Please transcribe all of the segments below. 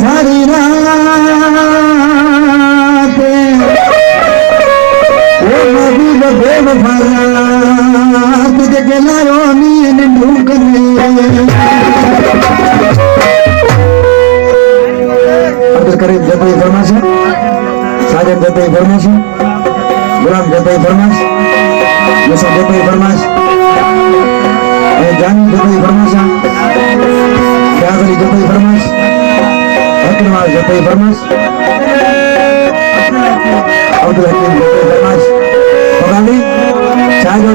सारी रात ओ महबूब बेवफा तुझे के लायो नींद ढूंढ अब्दुल करीम जतई फरमाश साजिद जतई फरमाश गुलाम जतई फरमाश यूसुफ जतई फरमाश जानी जतई फरमाश जतई फरमाश हकनवाज जतई फरमाश अब्दुल हकीम जतई फरमाश पगाली चाहे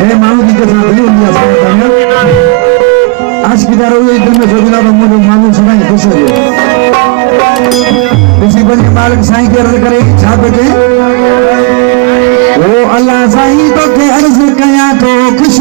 जय मानव जी के साथ दिली इंडिया से आज की तरह हुए दिन में सोचना तो मुझे मालूम सुनाई खुश हो गया किसी बने मालिक साईं के अर्ज करे छा बजे ओ अल्लाह साईं तो के अर्ज कया तो खुश